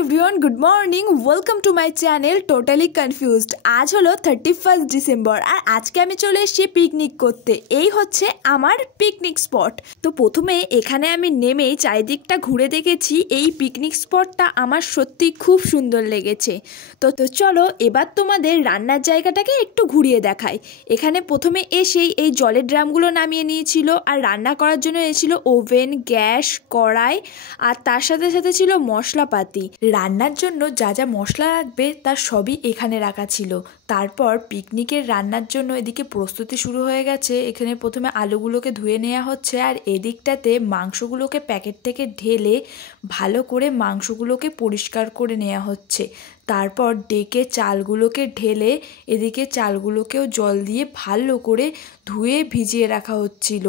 Everyone, good morning. Welcome to my channel totally confused. আজ হলো 31 December আর আজকে আমি চলে এসেছি পিকনিক করতে। এই হচ্ছে আমার পিকনিক স্পট। তো প্রথমে এখানে আমি নেমেই চারিদিকটা ঘুরে দেখেছি। এই পিকনিক স্পটটা আমার সত্যি খুব সুন্দর লেগেছে। তো চলো এবার তোমাদের রান্নার জায়গাটাকে একটু ঘুরিয়ে দেখাই। এখানে প্রথমে এসেই এই জলের ড্রামগুলো নামিয়ে নিয়েছিল আর রান্না করার জন্য এসেছিল ওভেন, গ্যাস, কড়াই আর তার সাথে সাথে ছিল মশলাপাতি। রান্নার জন্য যা যা মশলা লাগবে তার সবই এখানে রাখা ছিল। তারপর পিকনিকের রান্নার জন্য এদিকে প্রস্তুতি শুরু হয়ে গেছে। এখানে প্রথমে আলুগুলোকে ধুয়ে নেওয়া হচ্ছে আর এদিকটাতে মাংসগুলোকে প্যাকেট থেকে ঢেলে ভালো করে মাংসগুলোকে পরিষ্কার করে নেওয়া হচ্ছে। তারপর ডেকে চালগুলোকে ঢেলে এদিকে চালগুলোকেও জল দিয়ে ভালো করে ধুয়ে ভিজিয়ে রাখা হচ্ছিল।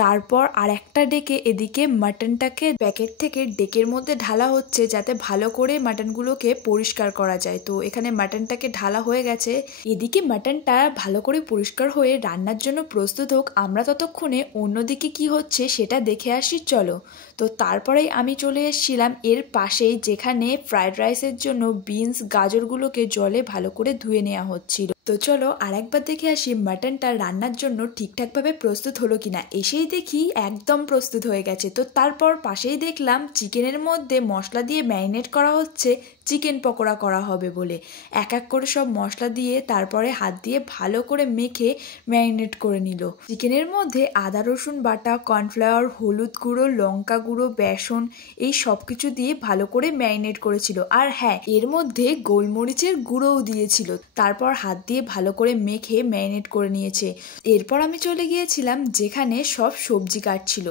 তারপর আর একটা ডেকে এদিকে মাটনটাকে প্যাকেট থেকে ডেকের মধ্যে ঢালা হচ্ছে যাতে ভালো করে মাটনগুলোকে পরিষ্কার করা যায়। তো এখানে মাটনটাকে ঢালা হয়ে গেছে। এদিকে মাটনটা ভালো করে পরিষ্কার হয়ে রান্নার জন্য প্রস্তুত হোক, আমরা ততক্ষণে অন্যদিকে কি হচ্ছে সেটা দেখে আসি চলো। তো তারপরেই আমি চলে এসেছিলাম এর পাশেই, যেখানে ফ্রাইড রাইসের জন্য বিনস গাজরগুলোকে জলে ভালো করে ধুয়ে নেওয়া হচ্ছিল। তো চলো আর একবার দেখে আসি মাটনটা রান্নার জন্য ঠিকঠাকভাবে প্রস্তুত হলো কিনা। এসেই দেখি একদম প্রস্তুত হয়ে গেছে। তো তারপর পাশেই দেখলাম চিকেনের মধ্যে মশলা দিয়ে ম্যারিনেট করা হচ্ছে, চিকেন পকোড়া করা হবে বলে। এক এক করে সব মশলা দিয়ে তারপরে হাত দিয়ে ভালো করে মেখে ম্যারিনেট করে নিল। চিকেনের মধ্যে আদা রসুন বাটা, কর্নফ্লাওয়ার, হলুদ গুঁড়ো, লঙ্কা গুঁড়ো, বেসন এই সব কিছু দিয়ে ভালো করে ম্যারিনেট করেছিল। আর হ্যাঁ, এর মধ্যে গোলমরিচের গুঁড়োও দিয়েছিল। তারপর হাত দিয়ে ভালো করে মেখে ম্যারিনেট করে নিয়েছে। এরপর আমি চলে গিয়েছিলাম যেখানে সব সবজি কাটছিল।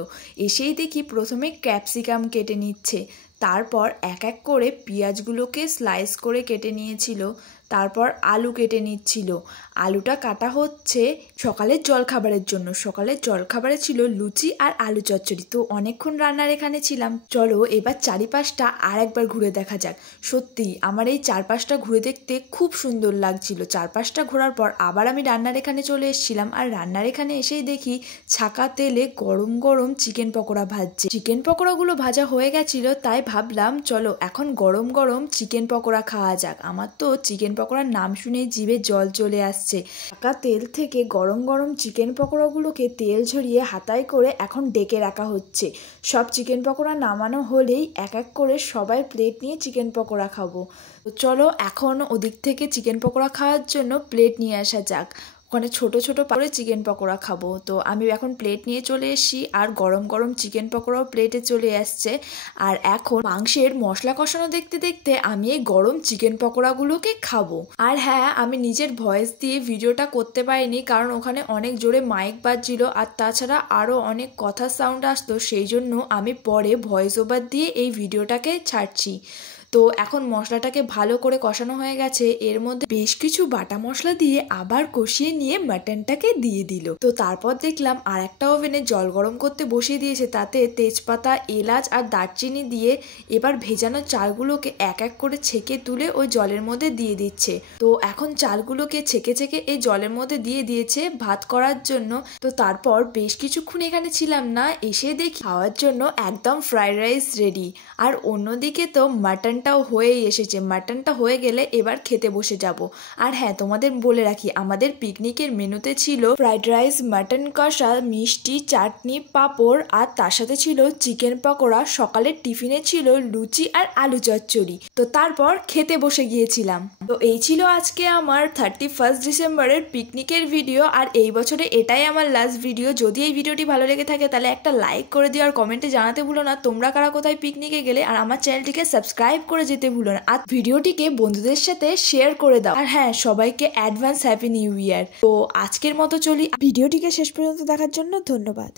এসেই দেখি প্রথমে ক্যাপসিকাম কেটে নিচ্ছে, তারপর এক এক করে পেঁয়াজগুলোকে স্লাইস করে কেটে নিয়েছিল, তারপর আলু কেটে নিচ্ছিল। আলুটা কাটা হচ্ছে সকালের জলখাবারের জন্য। সকালের জলখাবারে ছিল লুচি আর আলু চচ্চড়ি। তো অনেকক্ষণ রান্নার এখানে ছিলাম, চলো এবার চারিপাশটা আর একবার ঘুরে দেখা যাক। সত্যি আমার এই চারপাশটা ঘুরে দেখতে খুব সুন্দর লাগছিল। চারপাশটা ঘোরার পর আবার আমি রান্নার এখানে চলে এসেছিলাম আর রান্নার এখানে এসেই দেখি ছাকা তেলে গরম গরম চিকেন পকোড়া ভাজছে। চিকেন পকোড়াগুলো ভাজা হয়ে গেছিল, তাই ভাবলাম চলো এখন গরম গরম চিকেন পকোড়া খাওয়া যাক। আমার তো চিকেন পকোড়ার নাম শুনেই জিভে জল চলে আসছে। ছাকা তেল থেকে গরম গরম চিকেন পকোড়াগুলোকে তেল ঝরিয়ে হাতায় করে এখন ডেকে রাখা হচ্ছে। সব চিকেন পকোড়া নামানো হলেই এক এক করে সবাই প্লেট নিয়ে চিকেন পকোড়া খাবো। তো চলো এখন ওদিক থেকে চিকেন পকোড়া খাওয়ার জন্য প্লেট নিয়ে আসা যাক। ওখানে ছোট ছোট করে চিকেন পকোড়া খাবো। তো আমি এখন প্লেট নিয়ে চলে এসেছি আর গরম গরম চিকেন পকোড়াও প্লেটে চলে আসছে। আর এখন মাংসের মশলা কষানো দেখতে দেখতে আমি এই গরম চিকেন পকোড়াগুলোকে খাবো। আর হ্যাঁ, আমি নিজের ভয়েস দিয়ে ভিডিওটা করতে পারিনি কারণ ওখানে অনেক জোরে মাইক বাজছিল আর তাছাড়া আরও অনেক কথার সাউন্ড আসতো, সেই জন্য আমি পরে ভয়েস ওভার দিয়ে এই ভিডিওটাকে ছাড়ছি। তো এখন মশলাটাকে ভালো করে কষানো হয়ে গেছে। এর মধ্যে বেশ কিছু বাটা মশলা দিয়ে আবার কষিয়ে নিয়ে মাটনটাকে দিয়ে দিল। তো তারপর দেখলাম আর একটা ওভেনে জল গরম করতে বসিয়ে দিয়েছে, তাতে তেজপাতা, এলাচ আর দারচিনি দিয়ে এবার ভেজানো চালগুলোকে এক এক করে ছেঁকে তুলে ওই জলের মধ্যে দিয়ে দিচ্ছে। তো এখন চালগুলোকে ছেঁকে ছেঁকে এই জলের মধ্যে দিয়ে দিয়েছে ভাত করার জন্য। তো তারপর বেশ কিছুক্ষণ এখানে ছিলাম না, এসে দেখি খাওয়ার জন্য একদম ফ্রাইড রাইস রেডি। আর অন্যদিকে তো মাটনটাও হয়েই এসেছে। মাটনটা হয়ে গেলে এবার খেতে বসে যাব। আর হ্যাঁ, তোমাদের বলে রাখি আমাদের পিকনিকের মেনুতে ছিল ফ্রাইড রাইস, মাটন কষা, মিষ্টি, চাটনি, পাঁপড় আর তার সাথে ছিল চিকেন পকোড়া। সকালের টিফিনে ছিল লুচি আর আলু চচ্চড়ি। তো তারপর খেতে বসে গিয়েছিলাম। তো এই ছিল আজকে আমার 31 ডিসেম্বরের পিকনিকের ভিডিও। আর এই বছরে এটাই আমার লাস্ট ভিডিও। যদি এই ভিডিওটি ভালো লেগে থাকে তাহলে একটা লাইক করে দিও আর কমেন্টে জানাতে ভুলো না তোমরা কারা কোথায় পিকনিকে গেলে। আর আমার চ্যানেলটিকে সাবস্ক্রাইব করে যেতে ভুলো না আর ভিডিওটিকে বন্ধুদের সাথে শেয়ার করে দাও। আর হ্যাঁ, সবাইকে অ্যাডভান্স হ্যাপি নিউ ইয়ার। তো আজকের মতো চলি। ভিডিওটিকে শেষ পর্যন্ত দেখার জন্য ধন্যবাদ।